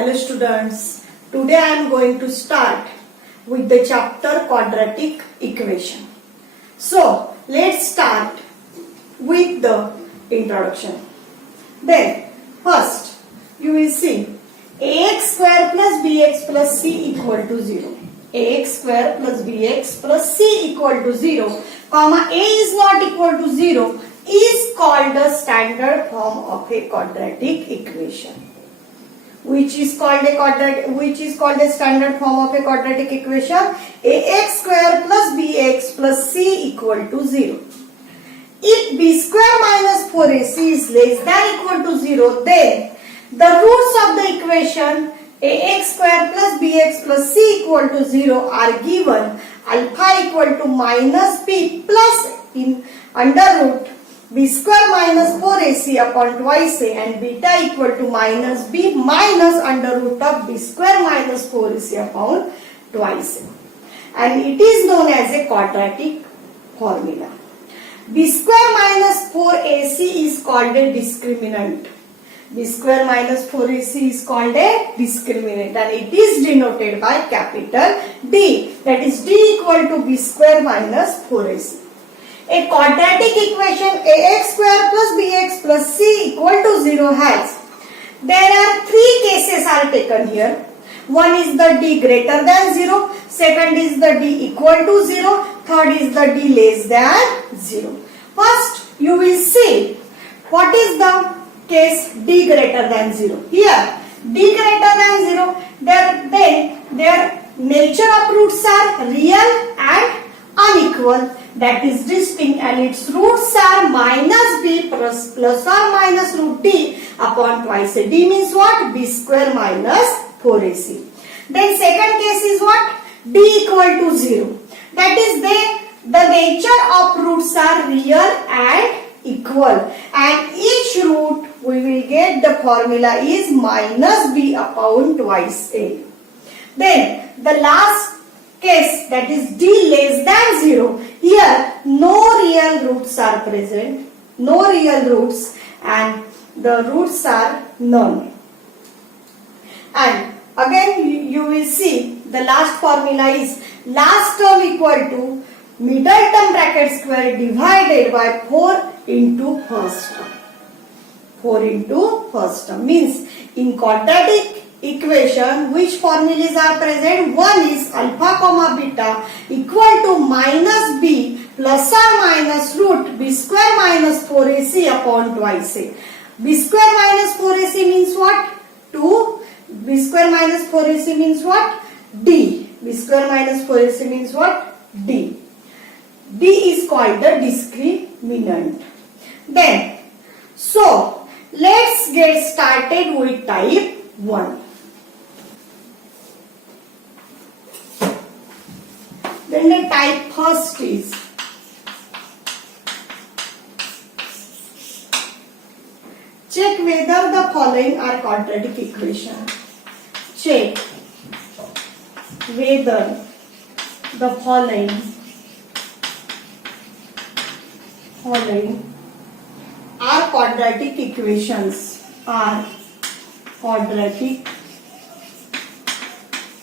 Hello students, today I am going to start with the chapter Quadratic Equation. So let's start with the introduction. Then first you will see ax square plus bx plus c equal to 0. Ax square plus bx plus c equal to 0, comma a is not equal to 0 is called the standard form of a quadratic equation. Which is called a standard form of a quadratic equation? Ax square plus bx plus c equal to 0. If b square minus 4ac is less than equal to 0, then the roots of the equation ax square plus bx plus c equal to 0 are given alpha equal to minus b plus in under root b square minus 4ac upon twice a and beta equal to minus b minus under root of b square minus 4ac upon twice a. And it is known as a quadratic formula. B square minus 4ac is called a discriminant. B square minus 4ac is called a discriminant and it is denoted by capital D, that is D equal to b square minus 4ac. A quadratic equation ax square plus bx plus c equal to 0 has, there are three cases are taken here. One is the d greater than 0, second is the d equal to 0, third is the d less than 0. First you will see what is the case d greater than 0. Here d greater than 0, their nature of roots are real and unequal, that is distinct, and its roots are minus b plus or minus root d upon twice a. D means what? B square minus 4ac. Then second case is what? D equal to 0. That is the nature of roots are real and equal, and each root we will get the formula is minus b upon twice a. Then the last case, that is d less than 0. Here no real roots are present, no real roots, and the roots are none. And again you will see the last formula is last term equal to middle term bracket square divided by 4 into first term. 4 into first term means in quadratic equation which formulas are present? One is alpha comma beta equal to minus b plus or minus root b square minus 4ac upon twice a. B square minus 4ac means what? 2. B square minus 4ac means what? D. B square minus 4ac means what? D. D is called the discriminant. Then, so let's get started with type 1. Then the type first is check whether the following are quadratic equation. Check whether the following are quadratic equations. Are quadratic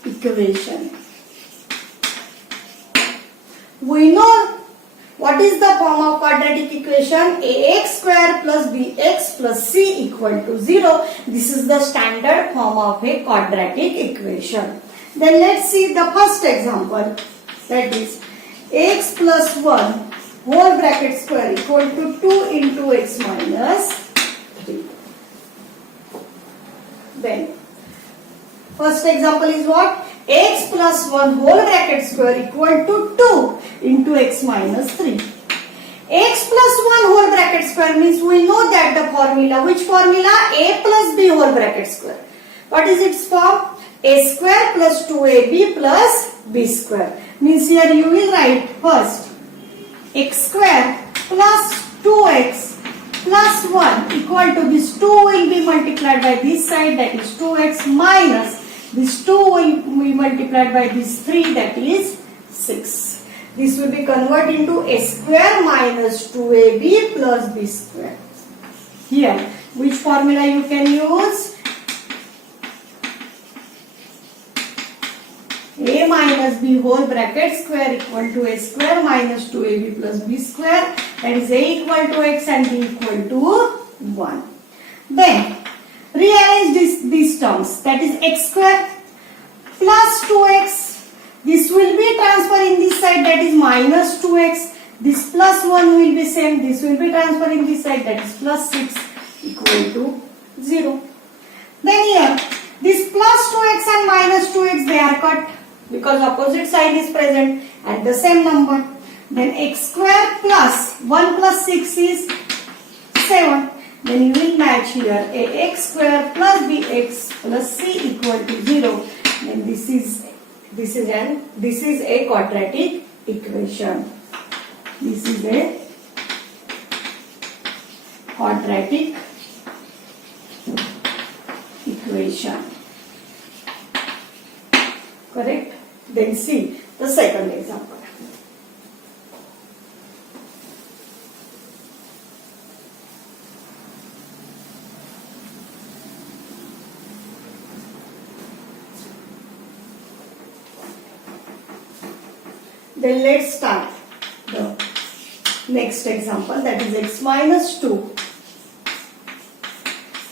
equation. We know what is the form of quadratic equation? Ax square plus bx plus c equal to 0. This is the standard form of a quadratic equation. Then let's see the first example, that is x plus 1 whole bracket square equal to 2 into x minus 3. Then first example is what? X plus 1 whole bracket square equal to 2 into x minus 3. X plus 1 whole bracket square means we know that the formula. Which formula? A plus b whole bracket square. What is its form? A square plus 2ab plus b square. Means here you will write first x square plus 2x plus 1 equal to this 2 will be multiplied by this side, that is 2x, minus this 2 will be multiplied by this 3, that is 6. This will be converted into a square minus 2ab plus b square. Here, which formula you can use? a minus b whole bracket square equal to a square minus 2ab plus b square, that is a equal to x and b equal to 1. Then rearrange these terms, that is x square plus 2x, this will be transferring this side, that is minus 2x, this plus 1 will be same, this will be transferring this side, that is plus 6 equal to 0. Then here this plus 2x and minus 2x, they are cut because opposite side is present at the same number. Then x square plus 1 plus 6 is 7. Then you will match here ax square plus bx plus c equal to 0. Then this is a quadratic equation. This is a quadratic equation. Correct? Then see the second example. Then let's start the next example, that is x minus 2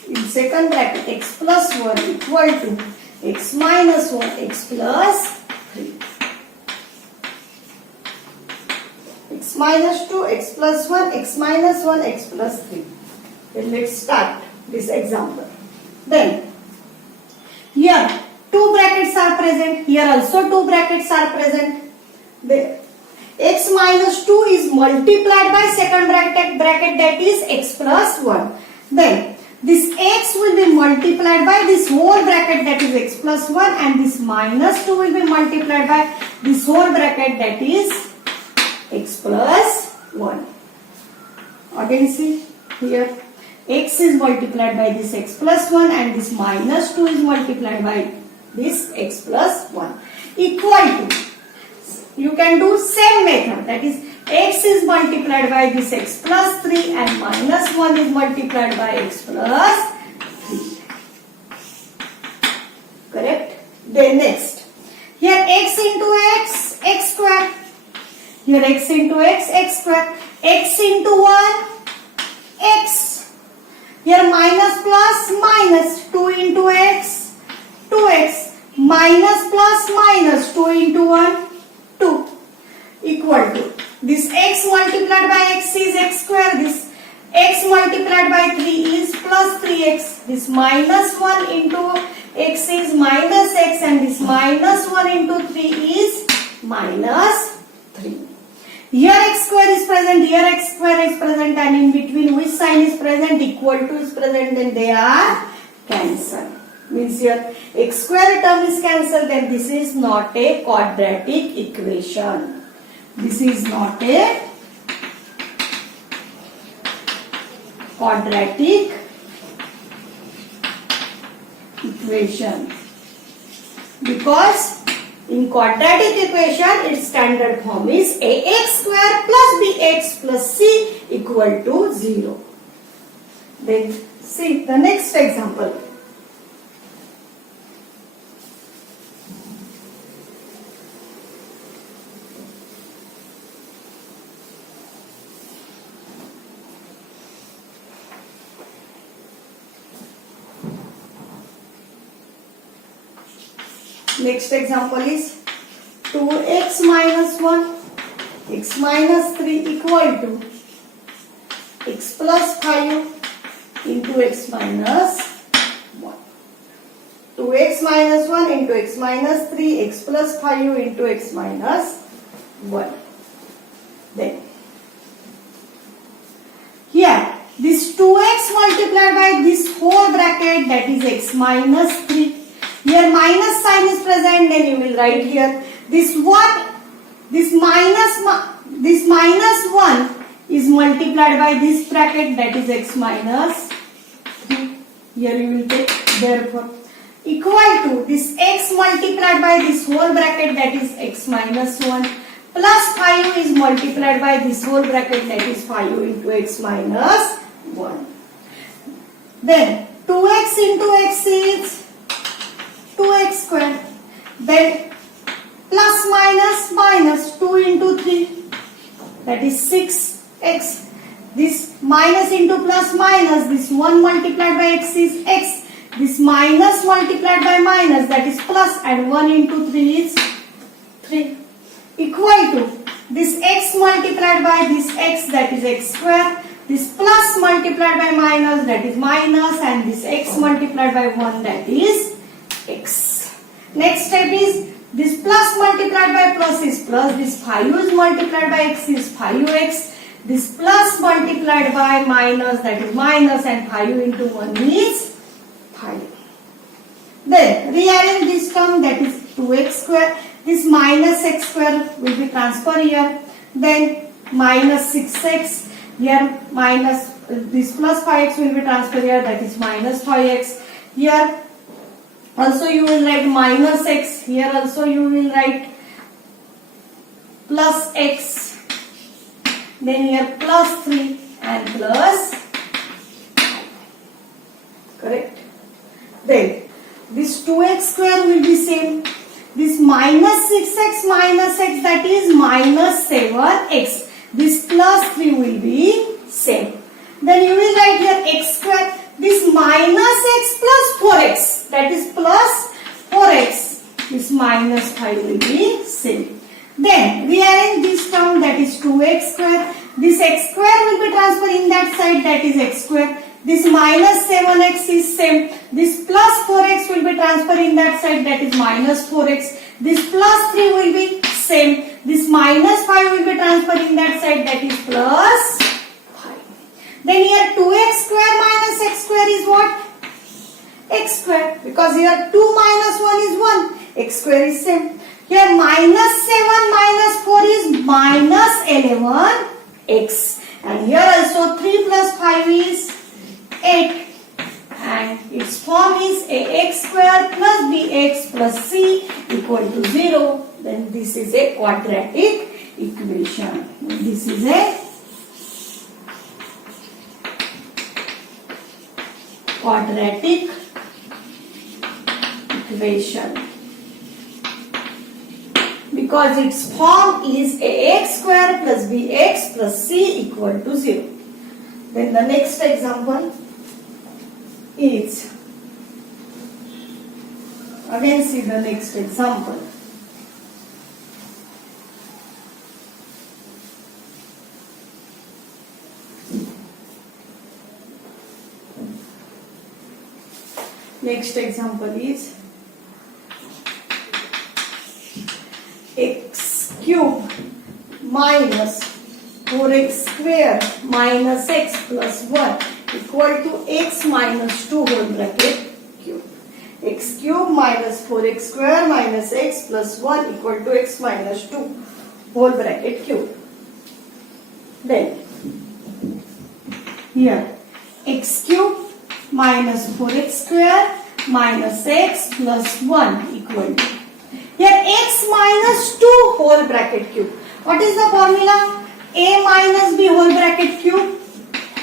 in second bracket x plus 1 equal to x minus 1 x plus 3. X minus 2 x plus 1 x minus 1 x plus 3. Then let's start this example. Then here two brackets are present, here also two brackets are present. The x minus 2 is multiplied by second bracket, that is x plus 1. Then this x will be multiplied by this whole bracket, that is x plus 1, and this minus 2 will be multiplied by this whole bracket, that is x plus 1. Again see here x is multiplied by this x plus 1 and this minus 2 is multiplied by this x plus 1 equal to, you can do same method, that is x is multiplied by this x plus 3 and minus 1 is multiplied by x plus 3. Correct? Then next, here x into x, x square. Here x into x, x square. X into 1, x. Here minus plus minus 2 into x, 2x. Minus plus minus 2 into 1, 2 equal to this x multiplied by x is x square, this x multiplied by 3 is plus 3x, this minus 1 into x is minus x, and this minus 1 into 3 is minus 3. Here x square is present, here x square is present, and in between which sign is present? Equal to is present, then they are cancelled. Means here x square term is cancelled, then this is not a quadratic equation. This is not a quadratic equation, because in quadratic equation its standard form is ax square plus bx plus c equal to 0. Then see the next example. Next example is 2x minus 1, x minus 3 equal to x plus 5 into x minus 1. 2x minus 1 into x minus 3, x plus 5 into x minus 1. Then here this 2x multiplied by this whole bracket, that is x minus 3. Here minus sign is present, then you will write here this minus 1 is multiplied by this bracket, that is x minus 3. Here you will take therefore equal to this x multiplied by this whole bracket, that is x minus 1, plus 5 is multiplied by this whole bracket, that is 5 into x minus 1. Then 2x into x is 2x square. Then plus minus minus 2 into 3, that is 6x. This minus into plus minus, this 1 multiplied by x is x. This minus multiplied by minus, that is plus, and 1 into 3 is 3. Equal to this x multiplied by this x, that is x square. This plus multiplied by minus, that is minus, and this x multiplied by 1, that is x. Next step is this plus multiplied by plus is plus, this 5 is multiplied by x is 5x. This plus multiplied by minus, that is minus, and 5 into 1 is 5. Then rearrange this term, that is 2x square. This minus x square will be transferred here. Then minus 6x. Here minus this plus 5x will be transferred here, that is minus 5x. Here also you will write minus x. Here also you will write plus x. Then here plus 3 and plus 5. Correct? Then this 2x square will be same. This minus 6x minus x, that is minus 7x. This plus 3 will be same. Then you will write here x square. This minus x plus 4x, that is plus 4x. This minus 5 will be same. Then rearrange this term, that is 2x square. This x square will be transferred in that side, that is x square. This minus 7x is same. This plus 4x will be transferred in that side, that is minus 4x. This plus 3 will be same. This minus 5 will be transferred in that side, that is plus 5. Then here 2x square minus x square is what? X square. Because here 2 minus 1 is 1. X square is same. Here minus 7 minus 4 is minus 11x. And here also 3 plus 5 is 8. And its form is ax square plus bx plus c equal to 0. Then this is a quadratic equation. This is a quadratic equation. Because its form is ax square plus bx plus c equal to 0. Then the next example is, again see the next example. Next example is x cube minus 4x square minus x plus 1 equal to x minus 2 whole bracket cube. X cube minus 4x square minus x plus 1 equal to x minus 2 whole bracket cube. Then here x cube minus 4x square minus x plus 1 equal to, here x minus 2 whole bracket cube. What is the formula? A minus b whole bracket cube.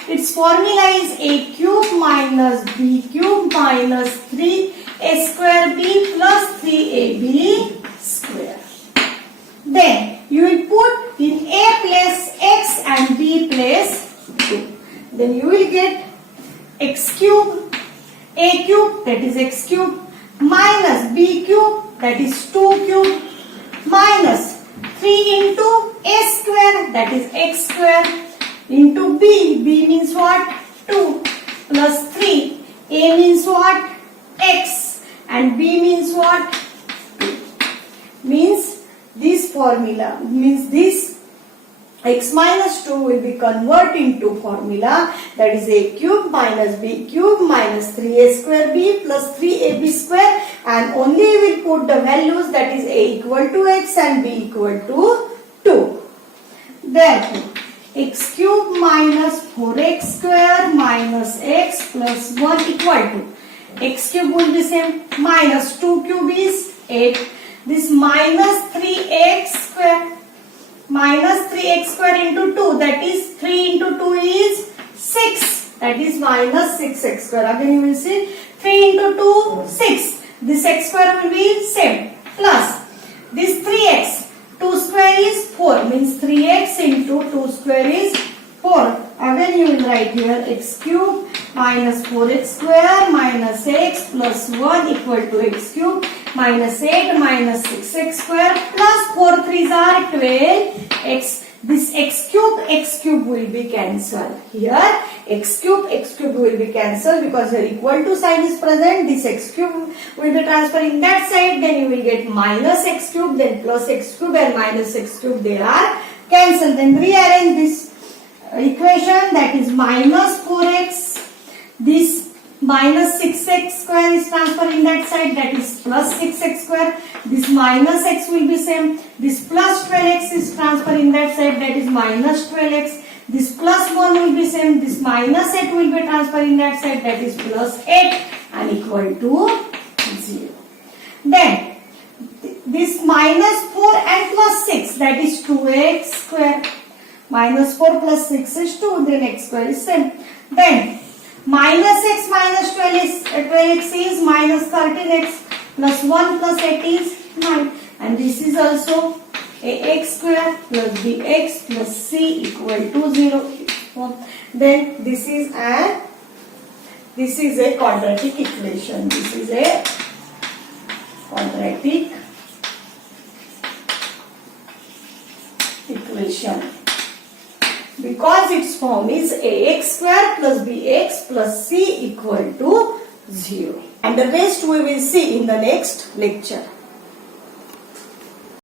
Its formula is a cube minus b cube minus 3a square b plus 3ab square. Then you will put in a place x and b place 2. Then you will get x cube, a cube, that is x cube, minus b cube, that is 2 cube, minus 3 into a square, that is x square, into b. B means what? 2 plus 3. A means what? X. And b means what? 2. Means this formula, means this x minus 2 will be converted into formula, that is a cube minus b cube minus 3a square b plus 3ab square, and only we will put the values, that is a equal to x and b equal to 2. Therefore, x cube minus 4x square minus x plus 1 equal to, x cube will be same, minus 2 cube is 8. This minus 3x square, minus 3x square into 2, that is 3 into 2 is 6, that is minus 6x square. Again you will see 3 into 2, 6. This x square will be same, plus this 3x 3x into 2 square is 4. Again you will write here x cube minus 4x square minus x plus 1 equal to x cube minus 8 minus 6x square plus 4 3s are 12 x. This x cube will be cancelled. Here x cube will be cancelled because the equal to sign is present. This x cube will be transferring that side. Then you will get minus x cube, then plus x cube and minus x cube. They are cancelled. Then rearrange this equation, that is minus 4x. This minus 6x square is transferring that side, that is plus 6x square. This minus x will be same. This plus 12x is transferring that side, that is minus 12x. This plus 1 will be same. This minus 8 will be transferring that side, that is plus 8 and equal to 0. Then this minus 4 and plus 6, that is 2x square. Minus 4 plus 6 is 2, then x square is same. Then minus x minus 12x is minus 13x plus 1 plus 8 is 9. And this is also ax square plus bx plus c equal to 0. Then this is a quadratic equation. This is a quadratic equation. Because its form is ax square plus bx plus c equal to 0. And the rest we will see in the next lecture.